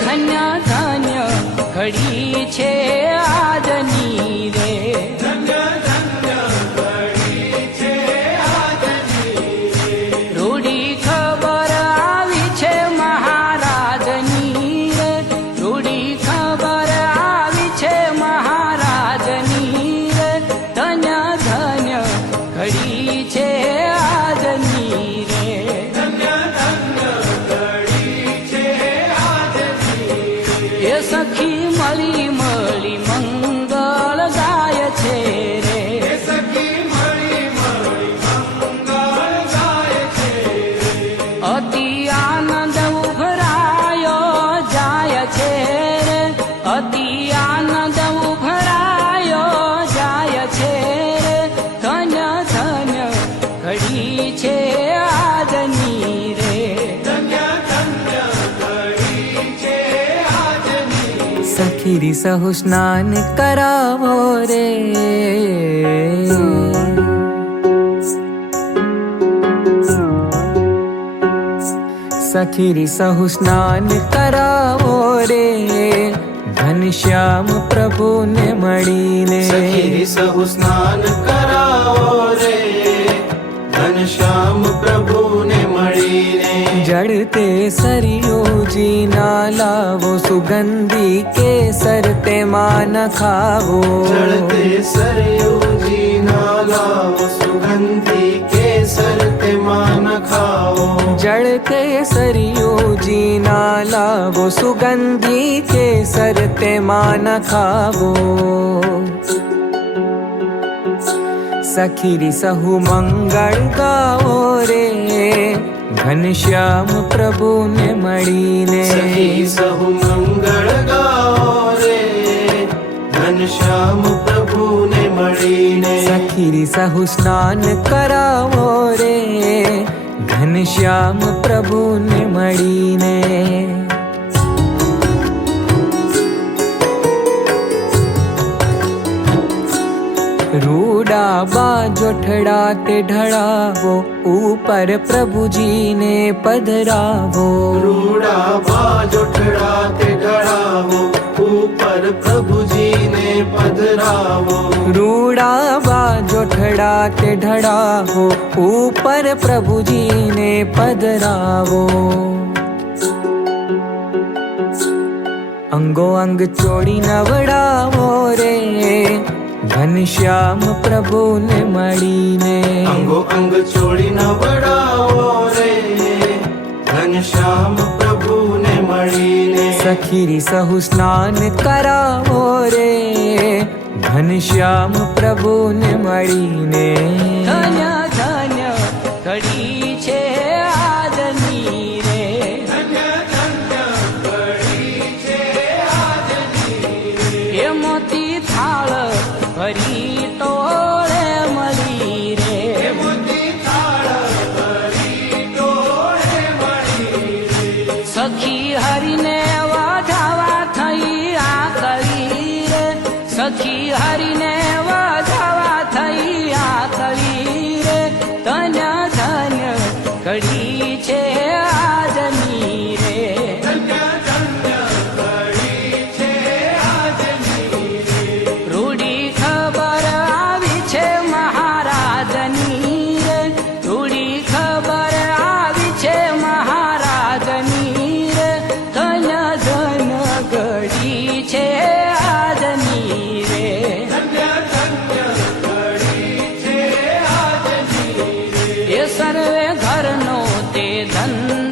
ધન્ય ધન્ય ઘડી છે આજની રે, ધન્ય ધન્ય ઘડી છે આજની રે. રૂડી ખબર આવી છે મહારાજની રે, રૂડી ખબર આવી છે મહારાજની રે. ધન્ય ધન્ય ઘડી છે આજની રે, ધન્ય ધન્ય ઘડી છે આજની રે. એ સખી મળી મળી મંગળ ગાય છે રે, એ સખી મળી મળી મંગળ ગાય છે રે. અતિ આનંદ ઉભરાયો જાય છે રે, અતિ આનંદ ઉભરાયો જાય છે રે. ધન્ય ધન્ય ઘડી છે આજની રે, ધન્ય ધન્ય ઘડી છે આજની. સખીરી સહુ સ્નાન કરાવો રે, સખીરી સહુ સ્નાન કરાવો રે. ઘનશ્યામ પ્રભુને મળીને સખી સહુ સ્નાન કરાવો રે, ઘનશ્યામ પ્રભુને મળીને. જળતે સરયોજી ના લાવો, સુગંધી કેસર તેમાં નખાવો. જળતે સરયુજી ના લાવો, સુગંધી કેસર તેમાં નખાવો. જળતે સરયોજી ના લાવો, સુગંધી કેસર તેમાં નખાવો. સખીરી સહુ મંગળ ગાઓ રે, ઘનશ્યામ પ્રભુને મળીને સખી સહુ મંગળ ગાઓ રે ઘનશ્યામ પ્રભુને મળીને સખી સહુ સ્નાન કરાવો રે ઘનશ્યામ પ્રભુને મળીને રૂડા બાજોઠડા તે ઢળાવો ઉપર પ્રભુજીને પધરાવો રૂડા બાજોઠડા તે ઢળાવો ઉપર પ્રભુજીને પધરાવો રૂડા બાજોઠડા તે ઢળાવો ઉપર પ્રભુજીને પધરાવો અંગો અંગ ચોડી નવડાવો રે ઘનશ્યામ પ્રભુને મળીને અંગો અંગ છોડી નવડાવો રે ઘનશ્યામ પ્રભુને મળીને સખી સહુ સ્નાન કરાવો રે ઘનશ્યામ પ્રભુને મળીને ધન્ય ધન્ય ઘડી છે આજની રે એ મોતી થાળ ભરી ટોળે મળી રે સખી હરીને વધાવા થઈ આ કરી રે સખી હરીને વધાવા થઈ આ કરી રે ધન્ય ધન્ય ઘડી છે આજની રે રૂડી ખબર આવી છે મહારાજની રે રૂડી ખબર આવી છે મહારાજની રે ધન્ય ધન્ય ઘડી છે આજની રે એ સર્વે ઘરનો તે ધન